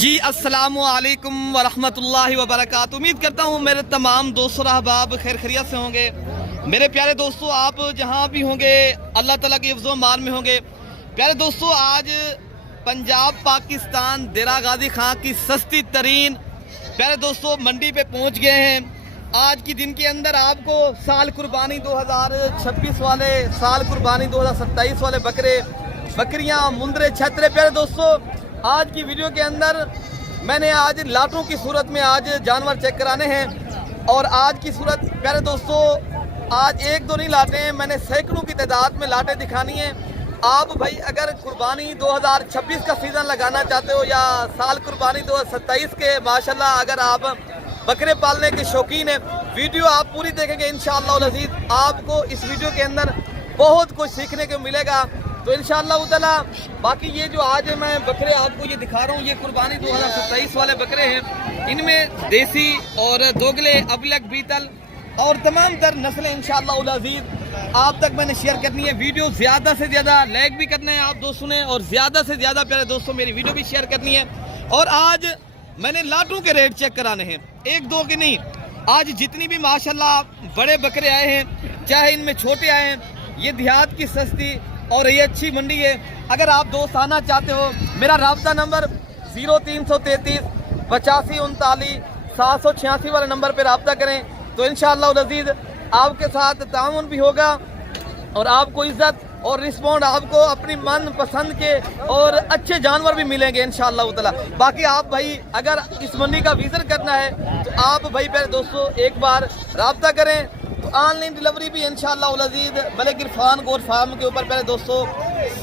जी अस्सलामु अलैकुम वरहमतुल्लाहि वबरकातुहू। उम्मीद करता हूँ मेरे तमाम दोस्तों अहबाब खैर खैरियत से होंगे। मेरे प्यारे दोस्तों, आप जहाँ भी होंगे अल्लाह ताला के हिफ्ज़ो मान में होंगे। प्यारे दोस्तों, आज पंजाब पाकिस्तान देरा गाजी खां की सस्ती तरीन प्यारे दोस्तों मंडी पे पहुँच गए हैं। आज की दिन के अंदर आपको साल कुर्बानी 2026 वाले, साल कुर्बानी 2027 वाले बकरियाँ, मुंदरे, छतरे प्यारे दोस्तों, आज की वीडियो के अंदर मैंने आज लाटों की सूरत में आज जानवर चेक कराने हैं। और आज की सूरत प्यारे दोस्तों, आज एक दो नहीं लाटे हैं, मैंने सैकड़ों की तादाद में लाटें दिखानी हैं। आप भाई अगर कुर्बानी 2026 का सीज़न लगाना चाहते हो या साल कुर्बानी 2027 के, माशाल्लाह अगर आप बकरे पालने के शौकीन हैं, वीडियो आप पूरी देखेंगे इंशाअल्लाह अज़ीज़। आपको इस वीडियो के अंदर बहुत कुछ सीखने को मिलेगा। तो इंशाअल्लाह ताला बाकी ये जो आज मैं बकरे आपको ये दिखा रहा हूँ, ये कुर्बानी 2027 वाले बकरे हैं। इनमें देसी और दोगले, अबलग, बीतल और तमाम तर नस्लें इंशाअल्लाह अज़ीज़ आप तक मैंने शेयर करनी है। वीडियो ज़्यादा से ज़्यादा लाइक भी करना है आप दोस्तों ने, और ज़्यादा से ज़्यादा प्यारे दोस्तों मेरी वीडियो भी शेयर करनी है। और आज मैंने लाटों के रेट चेक कराने हैं, एक दो के नहीं। आज जितनी भी माशाल्लाह बड़े बकरे आए हैं, चाहे इनमें छोटे आए हैं, ये देहात की सस्ती और ये अच्छी मंडी है। अगर आप दोस्त आना चाहते हो, मेरा राब्ता नंबर 0333 85 39 786 वाले नंबर पर राब्ता करें। तो इंशाअल्लाह अज़ीज़ आपके साथ ताउन भी होगा और आपको इज़्ज़त और रिस्पॉन्ड, आपको अपनी मन पसंद के और अच्छे जानवर भी मिलेंगे इंशाअल्लाह ताला। बाकी आप भाई अगर इस मंडी का विजिट करना है तो आप भाई प्यारे दोस्तों एक बार राब्ता करें। तो ऑनलाइन डिलीवरी भी इंशाअल्लाह अज़ीज़ मलिक इरफान गोट फार्म के ऊपर प्यारे दोस्तों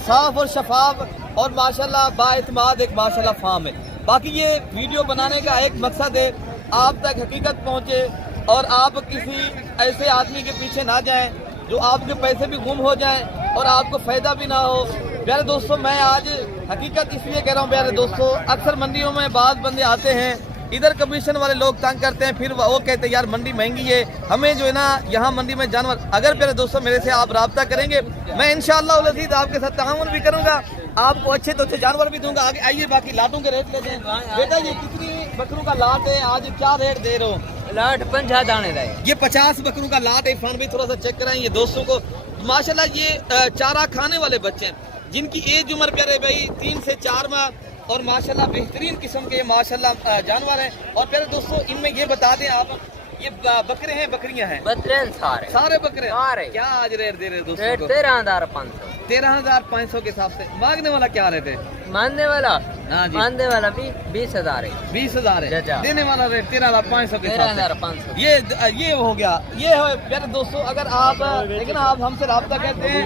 साफ और शफाफ और माशाल्लाह बाएतमाद एक माशाल्लाह फार्म है। बाकी ये वीडियो बनाने का एक मकसद है आप तक हकीकत पहुँचे और आप किसी ऐसे आदमी के पीछे ना जाएं जो आपके पैसे भी गुम हो जाएं और आपको फ़ायदा भी ना हो। प्यारे दोस्तों, मैं आज हकीकत इसलिए कह रहा हूँ प्यारे दोस्तों, अक्सर मंडियों में बाज़ बंदे आते हैं, इधर कमीशन वाले लोग तंग करते हैं, फिर वो कहते हैं यार मंडी महंगी है, हमें जो है ना यहाँ मंडी में जानवर। अगर प्यारे दोस्तों मेरे से आप रब्ता करेंगे, मैं इंशाअल्लाह अज़ीज़ आपके साथ ताउन भी करूँगा, आपको अच्छे तो अच्छे जानवर भी दूंगा। आगे आइए बाकी लाटों के रेट लेते हैं। बेटा ये कितनी बकरों का लाट है, आज क्या रेट दे रहे हो? लाट 50 दाने का है। ये 50 बकरों का लाट है। इरफान भाई थोड़ा सा चेक कराएं ये दोस्तों को। माशाल्लाह ये चारा खाने वाले बच्चे हैं जिनकी एज उम्र प्यारे भाई 3 से 4 माह और माशाल्लाह बेहतरीन किस्म के माशाल्लाह जानवर हैं। और प्यारे दोस्तों इनमें ये बता दें आप, ये बकरे हैं बकरियां हैं? बकरे सारे बकरे सारे। क्या आज रेट दे रहे दोस्तों? रेट 13,500। 13,500 के हिसाब से। मांगने वाला क्या रेट है? मानने वाला हाँ जी, मानने वाला भी 20,000 है। 20,000 है। जा। देने वाला रेट 13,500 के हिसाब से। 13,500। ये हो गया। ये है प्यारे दोस्तों, अगर आप लेकिन आप हमसे रब्ता करते हैं,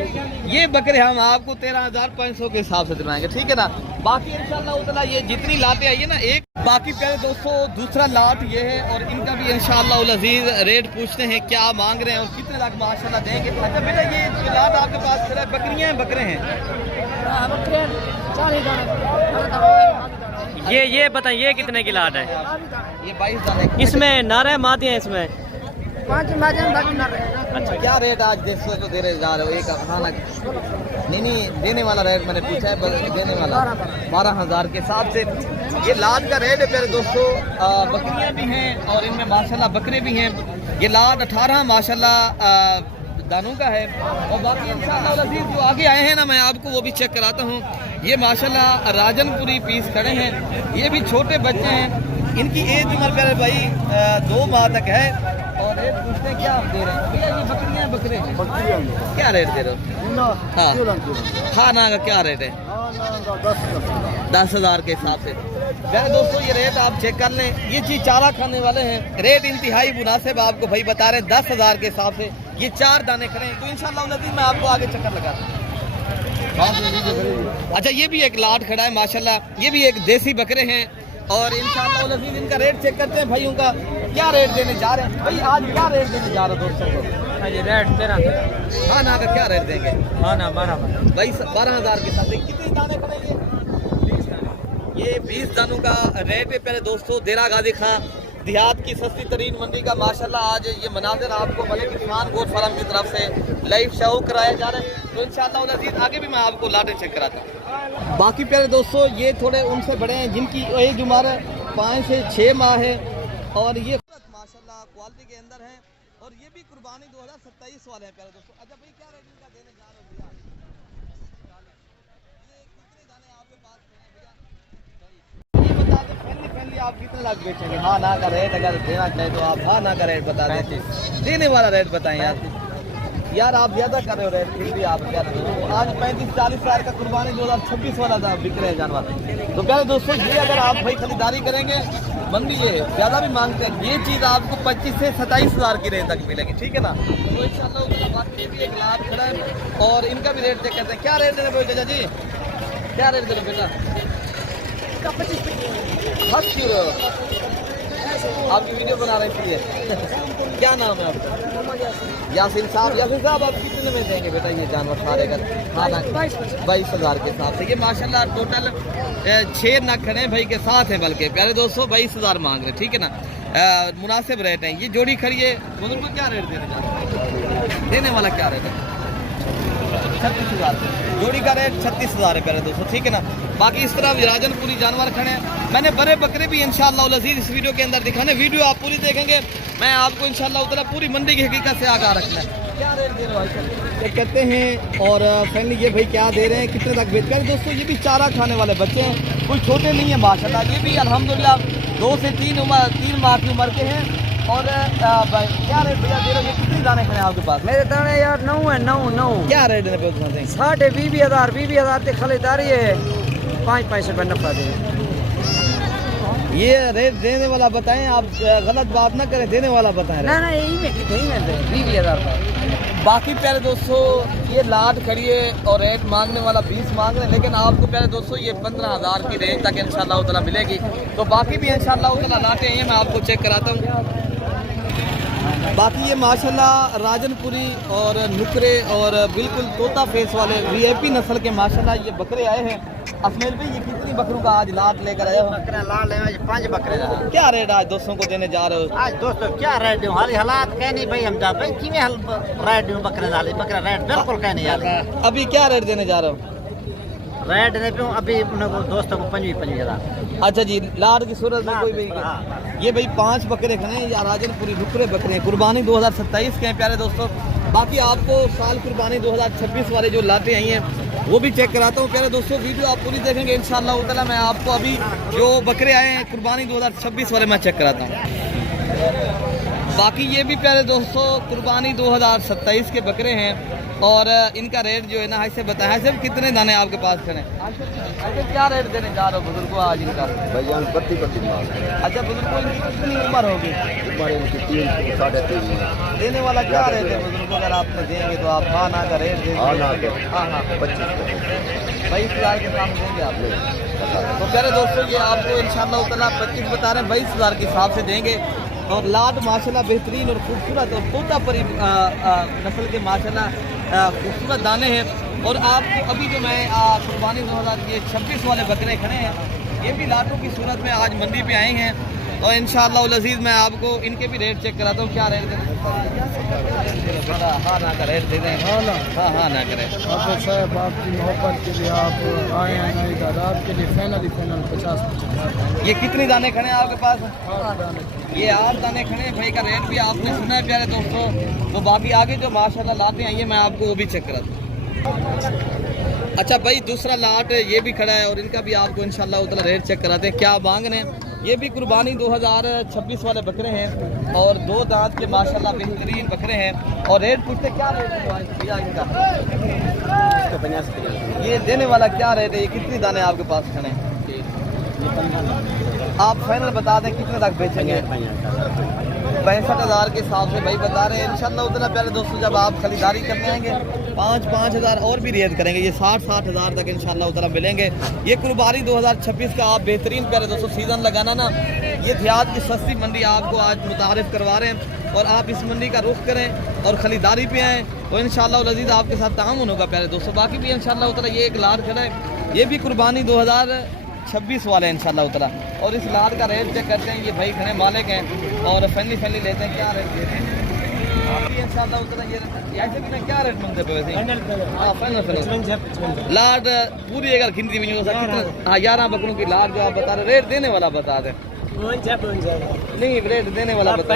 ये बकरे हम आपको 13,500 के हिसाब से दिलाएंगे, ठीक है ना। बाकी इंशाअल्लाह ताला ये जितनी लाटें आई है ना एक, बाकी प्यारे दोस्तों दूसरा लाट ये है और इनका भी इंशाअल्लाह अज़ीज़ रेट पूछते हैं क्या मांग रहे हैं और कितने लाख माशाल्लाह देंगे। अच्छा बेटा ये जो लाट आपके पास खड़ा है, बकरियाँ हैं बकरे हैं? ये बताइए कितने की लाट है? ये 22 दाने। इसमें नारे मादी है इसमें? अच्छा, क्या रेट आज देखो जो दे रहे जा रहे हो? एक खाना नहीं देने वाला रेट मैंने पूछा है, देने वाला 12,000 के हिसाब से ये लाट का रेट है प्यारे दोस्तों। बकरियां भी हैं और इनमें माशाल्लाह बकरे भी हैं। ये लाट 18 माशाल्लाह दानों का है। और बाकी इंशाअल्लाह अज़ीज़ जो आगे आए हैं ना, मैं आपको वो भी चेक कराता हूँ। ये माशाल्लाह राजनपुरी पीस खड़े हैं, ये भी छोटे बच्चे हैं, इनकी एज उम्र प्यारे भाई 2 माह तक है। और रेट पूछते हैं क्या आप दे रहे हैं? भैया ये बकरियाँ बकरे हैं, क्या रेट दे रहे हो? हाँ खाना का क्या रेट है? 10,000 के हिसाब से। प्यारे दोस्तों ये रेट आप चेक कर लें, ये चीज़ चारा खाने वाले हैं। रेट इंतहाई मुनासिब आपको भाई बता रहे हैं 10,000 के हिसाब से। ये 4 दाने खड़े हैं। तो इंशाअल्लाह अज़ीज़ मैं आपको आगे चक्कर लगा दूँ। अच्छा ये भी एक लाट खड़ा है माशाल्लाह, ये भी एक देसी बकरे हैं। और इंशाअल्लाह अज़ीज़ इनका रेट चेक करते हैं भाइयों का क्या रेट देने जा रहे हैं। भाई आज क्या रेट देने जा रहे हैं दोस्तों को? रेट 13। खाना का क्या रेट देंगे? खाना 12 भाई 12,000 के साथ। कितने दाने खड़ेंगे? 20 दाने। ये 20 दानों का रेट है प्यारे दोस्तों। देरा गाजी खां देहात की सस्ती तरीन मंडी का माशाल्लाह आज ये मनाजिर आपको मलिक इरफान गोट फार्म की तरफ से लाइव शो कराया जा रहा है। तो इंशाअल्लाह अज़ीज़ आगे भी मैं आपको लाटे चेक कराता हूँ। बाकी प्यारे दोस्तों ये थोड़े उनसे बड़े हैं जिनकी एज उम्र 5 से 6 माह है और ये माशाल्लाह क्वालिटी के अंदर है और ये भी कुर्बानी 2027 वाले हैं प्यारे दोस्तों। अच्छा भाई क्या रेट इनका देने जा रहे हो भैया? ये कितने दाने आपके पास हैं भैया? ये बता दो पहली आप कितने लाख बेचेंगे? हाँ ना का रेट अगर देना चाहे तो आप हाँ ना का रेट बता दें। देने वाला रेट बताएं यार आप ज्यादा कर रहे हो रेट, फिर भी आप क्या आज 35-40 हज़ार का कुर्बानी 2026 वाला था बिक रहे हैं जानवर। तो प्यारे दोस्तों ये अगर आप भाई खरीदारी करेंगे मंदी ये ज़्यादा भी मांगते हैं, ये चीज़ आपको 25 से 27 हज़ार की रेंज तक मिलेगी, ठीक है ना। तो इंशाल्लाह बाकी भी एक लाख खड़ा है और इनका भी रेट चेक करते हैं। क्या रेट दे रहे चाचा जी? क्या रेट दे रहे बेटा? 25 आपकी वीडियो बना रही थी क्या नाम है आपका? यासिन साहब। यासिन साहब आप कितने में देंगे बेटा ये जानवर सारे का? खाना 22 हज़ार के हिसाब से। ये माशाल्लाह टोटल 6 नग खड़े भाई के साथ हैं, बल्कि प्यारे दोस्तों 22 हज़ार मांग रहे, ठीक है ना। मुनासिब रेट है। ये जोड़ी खड़ी है, बुजुर्ग को क्या रेट देने जा रहे हैं? देने वाला क्या रेट है? 36 हज़ार। जोड़ी का रेट 36 हज़ार है प्यारे दोस्तों, ठीक है ना। बाकी इस तरह राजनपुरी जानवर खड़े हैं। मैंने बड़े बकरे भी इंशाअल्लाह अज़ीज़ इस वीडियो के अंदर दिखाने, वीडियो आप पूरी देखेंगे। मैं आपको इंशाअल्लाह उतना पूरी मंडी की हकीकत से आगाह रखना है। क्या रेट दे रहे हो कहते हैं और फैमिली ये भाई क्या दे रहे हैं, कितने तक बेच कर? दोस्तों ये भी चारा खाने वाले बच्चे हैं, कोई छोटे नहीं है माशाल्लाह। ये भी अल्हम्दुलिल्लाह 2 से 3 माह की उम्र के हैं। और क्या रेट भैया दे रहे हो? ये कितनी दाने खड़े हैं आपके पास? मेरे दाने यार 9 है 9। क्या रेट देने पे? 20,000 की खरीदारी है, 5 रुपये नफा दे। ये रेट देने वाला बताएं, आप गलत बात ना करें, देने वाला बताएं। ना यही में 20,000। बाकी प्यारे दोस्तों ये लाट खड़ी है और रेट मांगने वाला 20 मांग रहे हैं, लेकिन आपको प्यारे दोस्तों ये 15 हज़ार की रेंज तक इंशाअल्लाह ताला मिलेगी। तो बाकी भी इंशाअल्लाह ताला लाटे हैं, मैं आपको चेक कराता हूँ। बाकी ये माशाल्लाह राजनपुरी और नुकरे और बिल्कुल तोता फेस वाले वीआईपी नस्ल के माशाल्लाह ये बकरे आए हैं। असमेल भाई ये कितनी बकरों का आज लाट लेकर आए हो? लाल 5 बकरे। क्या रेट आज दोस्तों को देने जा रहे हो? आज दोस्तों क्या रेट दूं? हाली हालात कह नहीं भाई, हम जा भाई कि में रेट दूं बकरे नाले बकरा रेट बिल्कुल कह नहीं यार। अभी क्या रेट देने जा रहे हो? रेट दे पे अभी दोस्तों को 25 हज़ार। अच्छा जी, लाट की सूरत में कोई भी ये भाई 5 बकरे खड़े हैं या राजनपुरी नुकरे बकरे हैं, कुर्बानी 2027 के हैं प्यारे दोस्तों। बाकी आपको साल कुर्बानी 2026 वाले जो लाटे आई हैं वो भी चेक कराता हूँ प्यारे दोस्तों। वीडियो आप पूरी देखेंगे इंशाअल्लाह ताला। मैं आपको अभी जो बकरे आए हैं कुर्बानी 2026 वाले मैं चेक कराता हूँ। बाकी ये भी प्यारे दोस्तों कुर्बानी 2027 के बकरे हैं और इनका रेट जो है ना ऐसे बताया है। सिर्फ कितने दाने आपके पास खड़े? अच्छा क्या रेट देने जा रहे हो बुजुर्ग को आज इनका? भाईजान 32 माल। अच्छा बुजुर्ग को इनकी कितनी उम्र होगी? उम्र इनकी 3 साढ़े 3। देने वाला क्या रेट है बुजुर्ग को? अगर आपने देंगे तो आप हाँ ना का रेट देंगे? हाँ ना का। हाँ 25 22 हज़ार के साथ देंगे आप? तो प्यारे दोस्तों ये आपको इंशाअल्लाह ताला 25 बता रहे हैं, 22 हज़ार के हिसाब से देंगे। और लाट माशाल्लाह बेहतरीन और खूबसूरत और तोता परी नस्ल के माशाल्लाह खूबसूरत दाने हैं। और आपको अभी जो मैं कुर्बानी 2026 वाले बकरे खड़े हैं ये भी लाटों की सूरत में आज मंडी पे आए हैं और इंशाअल्लाह अज़ीज़ मैं आपको इनके भी रेट चेक कराता हूँ। क्या रेट दें? हाँ ना का रेट दे दें। हाँ ना करें। साहब आपकी मोहब्बत के लिए आप आए हैं इधर, आपके लिए फाइनल 50। ये कितनी दाने खड़े हैं आपके पास? ये 8 दाने खड़े हैं भाई का रेट भी आपने सुना है प्यारे दोस्तों। तो बाकी आगे जो माशाल्लाह लाते हैं ये मैं आपको वो भी चेक कराता हूँ। अच्छा भाई दूसरा लाट ये भी खड़ा है और इनका भी आपको इंशाअल्लाह उतना रेट चेक कराते हैं क्या मांग रहे हैं। ये भी कुर्बानी 2026 वाले बकरे हैं और 2 दांत के माशाल्लाह बेहतरीन बकरे हैं। और रेट पूछते क्या रेट है भैया इनका? ये देने वाला क्या रेट है? ये कितनी दाने आपके पास खड़े हैं? आप फाइनल बता दें कितने तक बेचेंगे? 65 हज़ार के हिसाब से भाई बता रहे हैं। इंशाल्लाह उतना प्यारे दोस्तों जब आप खरीदारी करने आएंगे 5-5 हज़ार और भी रियायत करेंगे, ये 60-60 हज़ार तक इंशाल्लाह उतना मिलेंगे। ये कुर्बानी 2026 का आप बेहतरीन प्यारे दोस्तों सीज़न लगाना ना, ये देहात की सस्ती मंडी आपको आज मुतारिफ करवा रहे हैं और आप इस मंडी का रुख करें और खरीदारी पे आएँ तो इंशाअल्लाह अज़ीज़ आपके साथ तामुन होगा प्यारे दोस्तों। बाकी भी इंशाअल्लाह उतना ये एक लाट खड़ा है, ये भी कुर्बानी 2026 वाले इंशाअल्लाह उतरा। और इस लाल का रेट चेक करते हैं, ये भाई खड़े मालिक हैं और फैली लेते हैं। क्या रेट देते हैं? इंशाल्लाह उतना ये ऐसे भी मैं क्या रेट मांगते पे वैसे हां फाइनल लाड पूरी अगर गिनती भी नहीं हो सकती हां 11 बकरों की लाड जो आप बता रहे रेट देने वाला बता दे नहीं रेट देने वाला बता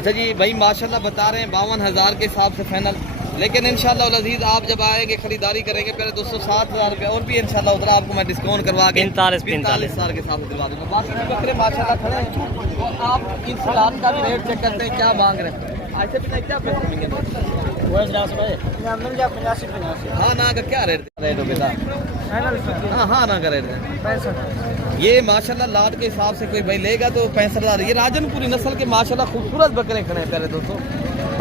अच्छा जी भाई माशाल्लाह बता रहे हैं 52,000 के हिसाब से फाइनल लेकिन इंशाल्लाह अल अजीज आप जब आएंगे खरीदारी करेंगे पहले 207,000 रुपये और भी इंशाल्लाह उधर आपको मैं डिस्काउंट करवा के 45,000 के साथ दिलवा दूंगा बाकी भी बकरे माशाल्लाह खड़े हैं तो आप इस लाट का भी रेट चेक करते हैं क्या मांग रहे हैं ऐसे भी नहीं क्या पैसे मिलेंगे हाँ ना का क्या रेट हो बेटा हाँ ना का रेट है ये माशाल्लाह लाट के हिसाब से कोई भाई लेगा तो 65,000 ये राजनपुरी नस्ल के माशाल्लाह खूबसूरत बकरे खड़े हैं प्यारे दोस्तों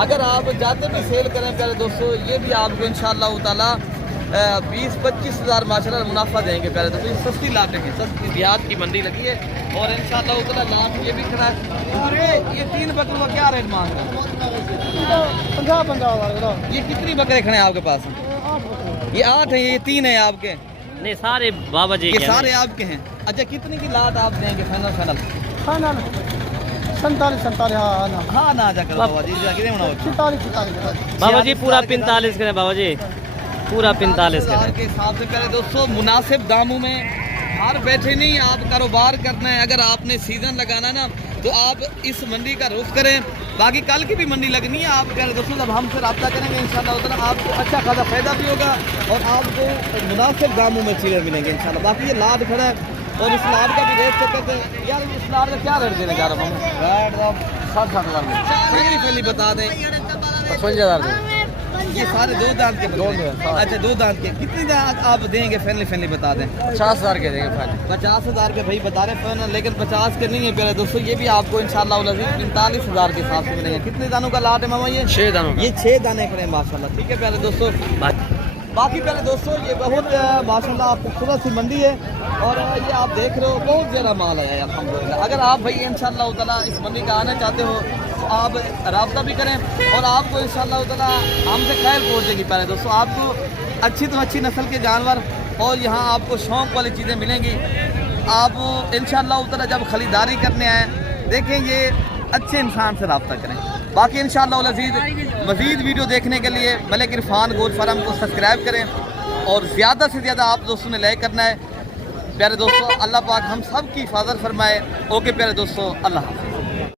अगर आप जाते भी सेल करें प्यारे दोस्तों ये भी आपको इंशाल्लाह ताला 20-25,000 माशाल्लाह मुनाफा देंगे प्यारे दोस्तों ये सस्ती लाट की सस्ती देहात की मंडी लगी है और इंशाल्लाह ताला लाट ये भी खड़ा है ये 3 बकरों का क्या रेट मांग रहे हैं 50 ये कितनी बकरे खड़े हैं आपके पास ये 8 है ये 3 है आपके नहीं सारे बाबा जी ये के सारे आपके हैं अच्छा कितने की लाट आप देंगे फाइनल फाइनल 47 हाँ ना जा करो बाबा जी जाके देना 47 बाबा जी पूरा 45 करें बाबा जी पूरा 45 हजार करें के हिसाब से पहले दोस्तों मुनासिब दामों में घर बैठे नहीं आप कारोबार करना है अगर आपने सीजन लगाना ना तो आप इस मंडी का रुख करें बाकी कल की भी मंडी लगनी है आप कह रहे दोस्तों जब हमसे रब्ता करेंगे इंशाल्लाह उतना आपको अच्छा खासा फायदा भी होगा और आपको मुनासिब दामों में चीज़ें मिलेंगी इंशाल्लाह बाकी ये लाट खड़ा है और इस लाट का भी रेट चेक करते हैं यार इस लाट का क्या रेट देने जा रहा हूँ रेट 60,000 पहले बता दें 55,000 ये सारे 2 दांत के अच्छा 2 दांत के कितने दांत आप देंगे फैनली बता दें 50,000 के देंगे फाइनल 50,000 के भाई बता रहे हैं लेकिन 50 के नहीं है पहले दोस्तों ये भी आपको इंशाल्लाह 45,000 के हिसाब से मिलेंगे कितने दानों का लाट है मामा ये 6 दानों ये 6 दाने खड़े हैं माशाल्लाह ठीक है पहले दोस्तों बाकी पहले दोस्तों ये बहुत माशाल्लाह खूबसूरत सी मंडी है और ये आप देख रहे हो बहुत ज़्यादा माल है अल्हम्दुलिल्लाह अगर आप भाई इंशाल्लाह ताला इस मंडी का आना चाहते हो तो आप रब्ता भी करें और आपको इंशाल्लाह ताला हमसे खैर पहुँचेगी पहले दोस्तों आपको अच्छी तो अच्छी नस्ल के जानवर और यहाँ आपको शौक़ वाली चीज़ें मिलेंगी आप इंशाल्लाह ताला जब ख़रीदारी करने आएँ देखें ये अच्छे इंसान से रब्ता करें बाकी इंशाअल्लाह अज़ीज़ मज़ीद वीडियो देखने के लिए मलिक इरफान गोल्ड फार्म को सब्सक्राइब करें और ज़्यादा से ज़्यादा आप दोस्तों ने लाइक करना है प्यारे दोस्तों अल्लाह पाक हम सब की हिफाजत फरमाए ओके प्यारे दोस्तों अल्लाह हाफ़िज़।